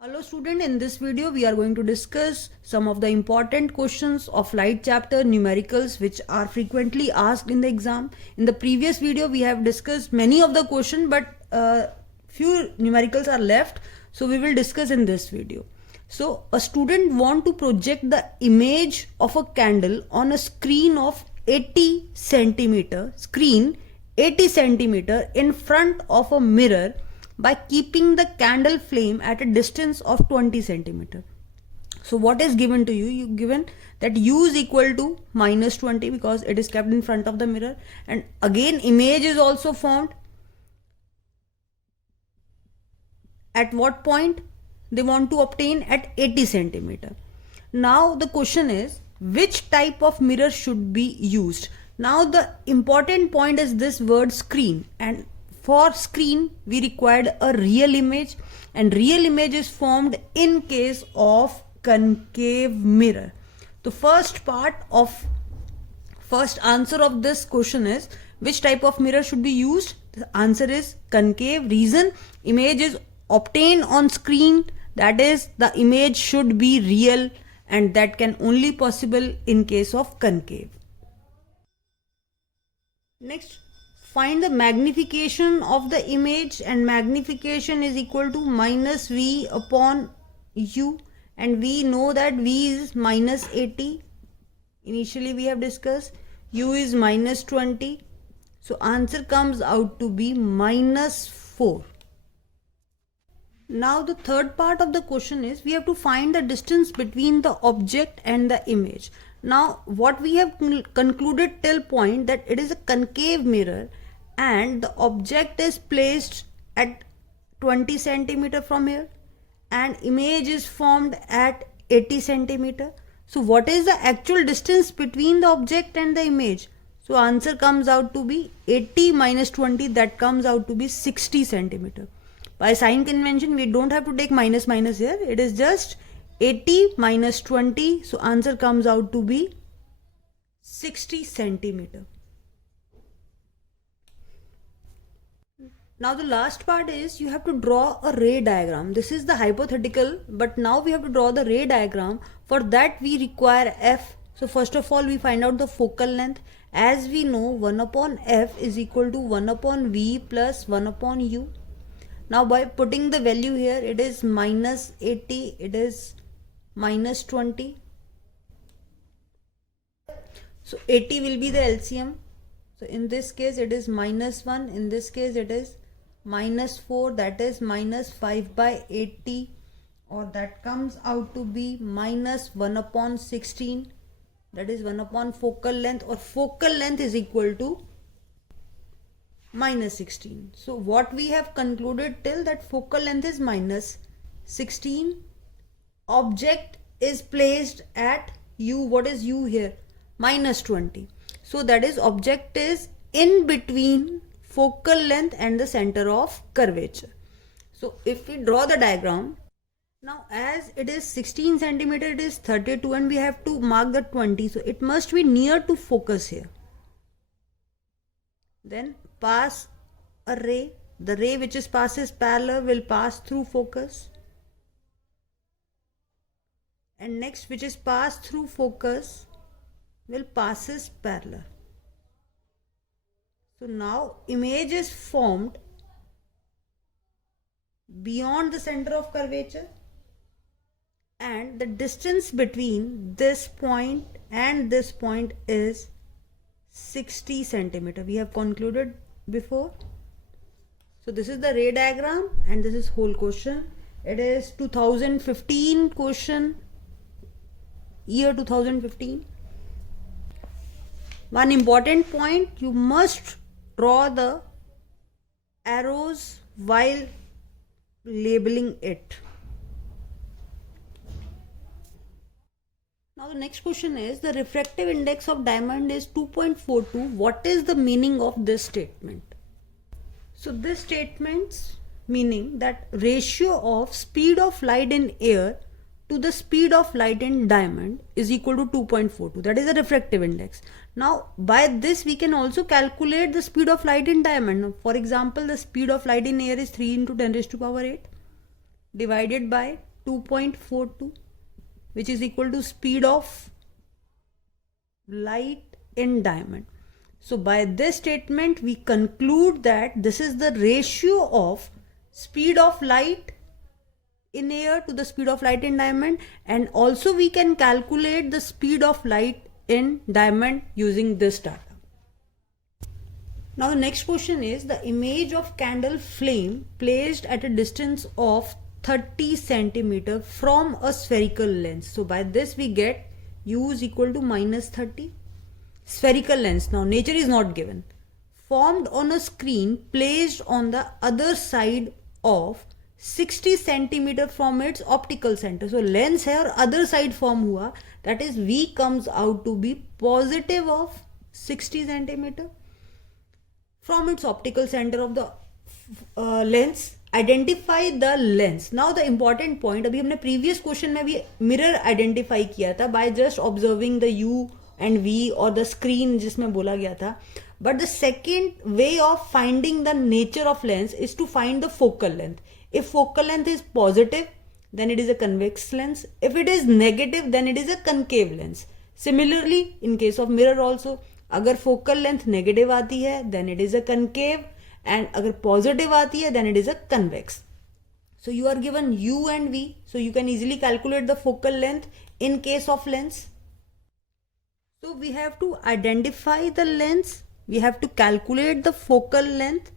Hello student, in this video we are going to discuss some of the important questions of light chapter numericals which are frequently asked in the exam. In the previous video we have discussed many of the questions, but few numericals are left, so we will discuss in this video. So a student want to project the image of a candle on a screen of 80 centimeter in front of a mirror by keeping the candle flame at a distance of 20 centimeter. So what is given to you? You given that u is equal to minus 20 because it is kept in front of the mirror, and again image is also formed. At what point they want to obtain? At 80 centimeter. Now the question is, which type of mirror should be used? Now the important point is this word screen, and for screen we required a real image, and real image is formed in case of concave mirror. The first answer of this question is, which type of mirror should be used? The answer is concave. Reason, image is obtained on screen, that is the image should be real, and that can only possible in case of concave. Next, find the magnification of the image, and magnification is equal to minus v upon u, and we know that v is minus 80. Initially we have discussed u is minus 20, so answer comes out to be minus 4. Now the third part of the question is, we have to find the distance between the object and the image. Now what we have concluded till point, that it is a concave mirror and the object is placed at 20 centimeter from here and image is formed at 80 centimeter. So what is the actual distance between the object and the image? So answer comes out to be 80 minus 20, that comes out to be 60 centimeter. By sign convention we don't have to take minus minus here, it is just 80 minus 20, so answer comes out to be 60 centimeter. Now the last part is, you have to draw a ray diagram. This is the hypothetical, but now we have to draw the ray diagram. For that we require f. So first of all we find out the focal length. As we know, 1 upon f is equal to 1 upon v plus 1 upon u. Now by putting the value here, it is minus 80, it is minus 20. So 80 will be the LCM. So in this case it is minus 1, in this case it is minus 4, that is minus 5 by 80, or that comes out to be minus 1 upon 16, that is 1 upon focal length, or focal length is equal to minus 16. So what we have concluded till, that focal length is minus 16, object is placed at u. What is u here? Minus 20. So that is object is in between focal length and the center of curvature. So if we draw the diagram, now as it is 16 centimeter, it is 32, and we have to mark the 20, so it must be near to focus here. Then pass a ray, the ray which is passes parallel will pass through focus, and next which is passed through focus will passes parallel. So now image is formed beyond the center of curvature, and the distance between this point and this point is 60 centimeter. We have concluded before. So this is the ray diagram, and this is whole question. It is 2015 question, year 2015. One important point, you must draw the arrows while labeling it. Now the next question is, the refractive index of diamond is 2.42. What is the meaning of this statement? So this statement's meaning that ratio of speed of light in air to the speed of light in diamond is equal to 2.42. That is the refractive index. Now by this we can also calculate the speed of light in diamond. For example, the speed of light in air is 3 into 10 raised to power 8 divided by 2.42, which is equal to speed of light in diamond. So by this statement we conclude that this is the ratio of speed of light in air to the speed of light in diamond, and also we can calculate the speed of light in diamond using this data. Now the next question is the image of candle flame placed at a distance of 30 centimeter from a spherical lens. So by this we get u is equal to minus 30. Spherical lens, now nature is not given, formed on a screen placed on the other side of 60 centimeter from its optical center. So lens है और other side form हुआ, that is V comes out to be positive of 60 centimeter from its optical center of the lens. Identify the lens. Now the important point, अभी हमने previous question में भी mirror identify किया था by just observing the U and V or the screen जिसमें बोला गया था. But the second way of finding the nature of lens is to find the focal length. If focal length is positive, then it is a convex lens. If it is negative, then it is a concave lens. Similarly, in case of mirror also, अगर focal length negative आती है, then it is a concave, and अगर positive आती है, then it is a convex. So you are given U and V, so you can easily calculate the focal length in case of lens. So we have to identify the lens, we have to calculate the focal length,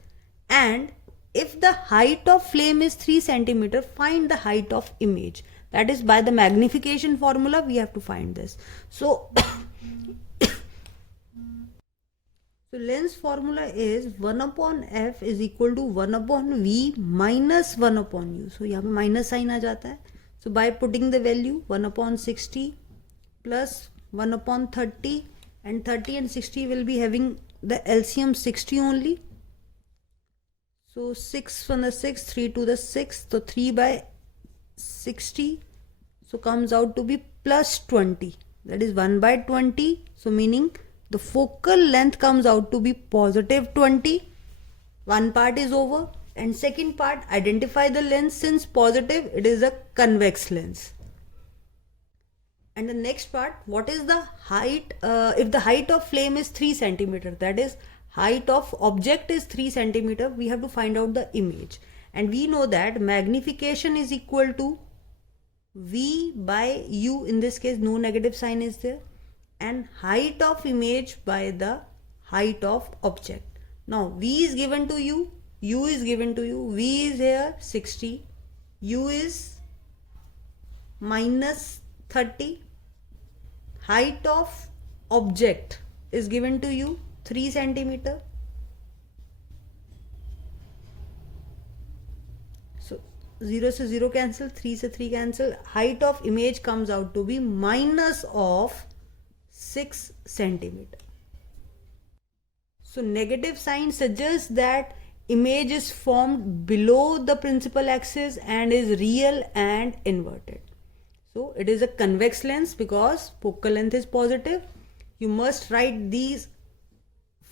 and if the height of flame is 3 centimeter, find the height of image. That is by the magnification formula we have to find this. So, so lens formula is 1 upon f is equal to 1 upon v minus 1 upon u. So यहाँ पे minus sign आ जाता है. So by putting the value 1 upon 60 plus 1 upon 30, and 30 and 60 will be having the LCM 60 only. So 6 from the 6, 3 to the 6, so 3 by 60, so comes out to be plus 20, that is 1 by 20. So meaning the focal length comes out to be positive 20. One part is over, and second part, identify the lens. Since positive, it is a convex lens. And the next part, what is the height? If the height of flame is 3 centimeter, that is height of object is 3 centimeter, we have to find out the image. And we know that magnification is equal to V by U. In this case, no negative sign is there. And height of image by the height of object. Now, V is given to U, U is given to you, V is here 60, U is minus 30, height of object is given to you 3 centimeter. So 0 से 0 cancel, 3 से 3 cancel, height of image comes out to be minus of 6 centimeter. So negative sign suggests that image is formed below the principal axis and is real and inverted. So it is a convex lens because focal length is positive. You must write these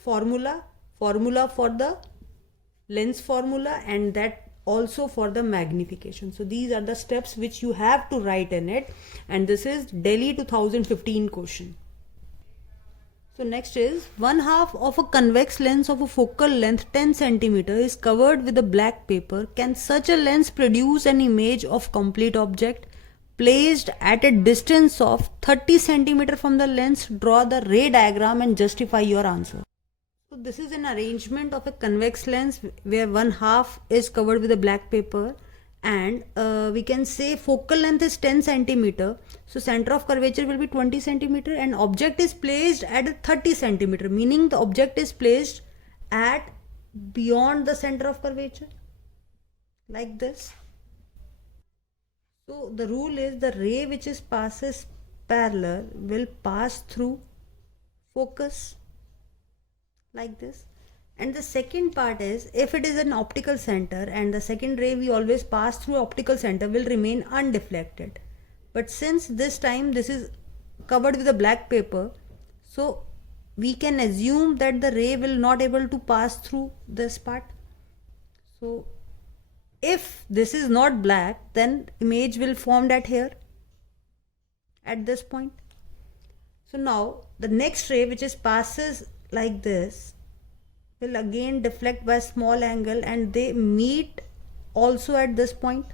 formula for the lens formula, and that also for the magnification. So these are the steps which you have to write in it, and this is Delhi 2015 question. So next is 1/2 of a convex lens of a focal length 10 centimeter is covered with a black paper. Can such a lens produce an image of complete object placed at a distance of 30 centimeter from the lens? Draw the ray diagram and justify your answer. So this is an arrangement of a convex lens where 1/2 is covered with a black paper, and we can say focal length is 10 centimeter. So center of curvature will be 20 centimeter, and object is placed at 30 centimeter, meaning the object is placed at beyond the center of curvature like this. So the rule is the ray which is passes parallel will pass through focus like this. And the second part is, if it is an optical center and the second ray we always pass through optical center will remain undeflected. But since this time this is covered with a black paper, so we can assume that the ray will not able to pass through this part. So If this is not black, then image will formed at here, at this point. So now the next ray which is passes like this will again deflect by small angle and they meet also at this point.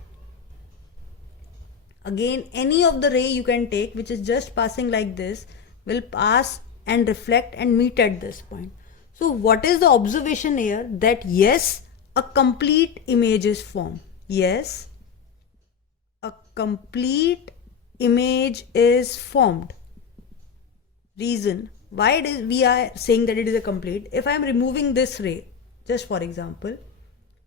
Again, any of the ray you can take which is just passing like this will pass and reflect and meet at this point. So what is the observation here? That yes, a complete image is formed. Yes, a complete image is formed. Reason why it is we are saying that it is a complete. If I am removing this ray, just for example,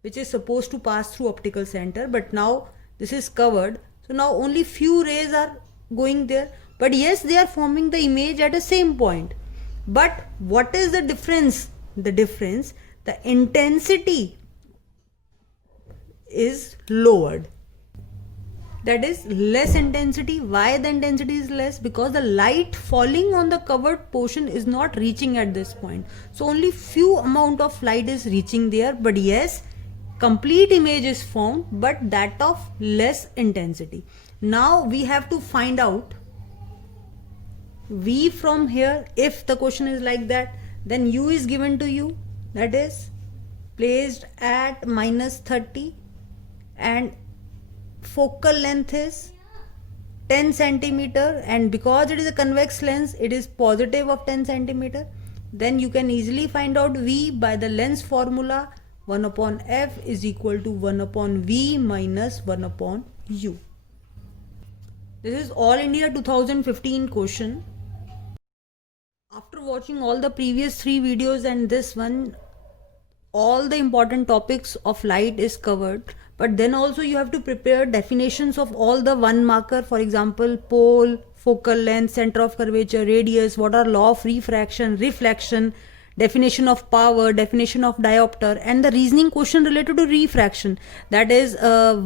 which is supposed to pass through optical center, but now this is covered, so now only few rays are going there, but yes, they are forming the image at the same point. But what is the difference? The intensity is lowered. That is less intensity. Why the intensity is less? Because the light falling on the covered portion is not reaching at this point. So only few amount of light is reaching there. But yes, complete image is formed, but that of less intensity. Now we have to find out V from here. If the question is like that, then U is given to you. That is placed at -30 and focal length is 10 centimeter, and because it is a convex lens, it is positive of 10 centimeter. Then you can easily find out V by the lens formula. 1 upon F is equal to 1 upon V minus 1 upon U. This is All India 2015 question. After watching all the previous 3 videos and this one, all the important topics of light is covered. But then also you have to prepare definitions of all the 1 marker, for example, pole, focal length, center of curvature, radius, what are law of refraction, reflection, definition of power, definition of diopter, and the reasoning question related to refraction. That is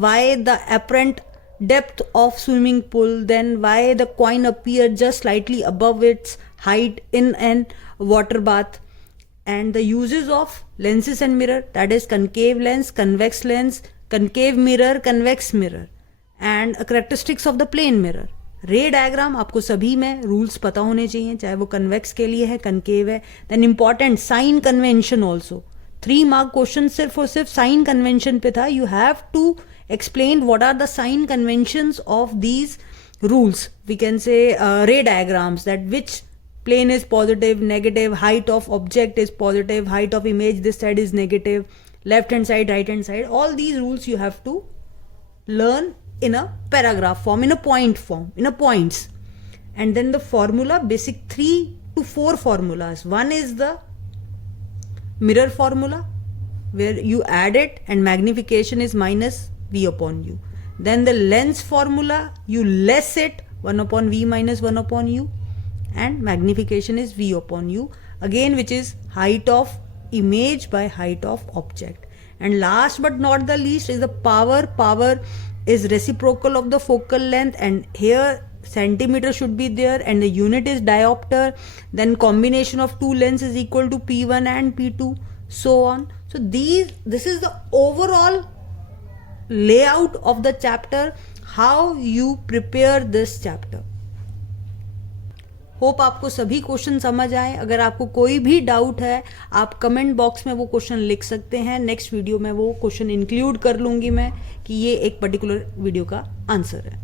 why the apparent depth of swimming pool, then why the coin appeared just slightly above its height in an water bath, and the uses of lenses and mirror, that is concave lens, convex lens, concave mirror, convex mirror, and characteristics of the plane mirror. रे diagram आपको सभी में rules पता होने चाहिए, चाहे वो convex के लिए है, कनकेव है. Then important sign convention also. 3 mark question सिर्फ और सिर्फ साइन कन्वेंशन पे था. You have to explain what are the sign conventions of these rules. We can say ray diagrams, that which plane is positive, negative, height of object is positive, height of image this side is negative, left hand side, right hand side. All these rules you have to learn in a paragraph form, in a point form, in a points. And then the formula, basic 3 to 4 formulas. One is the mirror formula, where you add it and magnification is minus V upon U. Then the lens formula, you less it, 1 upon V minus 1 upon U, and magnification is V upon U, again which is height of image by height of object. And last but not the least is the power. Power is reciprocal of the focal length, and here centimeter should be there, and the unit is diopter. Then combination of 2 lenses is equal to P1 and P2, so on. So this is the overall layout of the chapter, how you prepare this chapter. Hope आपको सभी question समझ आए. अगर आपको कोई भी doubt है, आप कमेंट बॉक्स में वो क्वेश्चन लिख सकते हैं. नेक्स्ट वीडियो में वो क्वेश्चन इंक्लूड कर लूँगी मैं कि ये एक पर्टिकुलर वीडियो का आंसर है.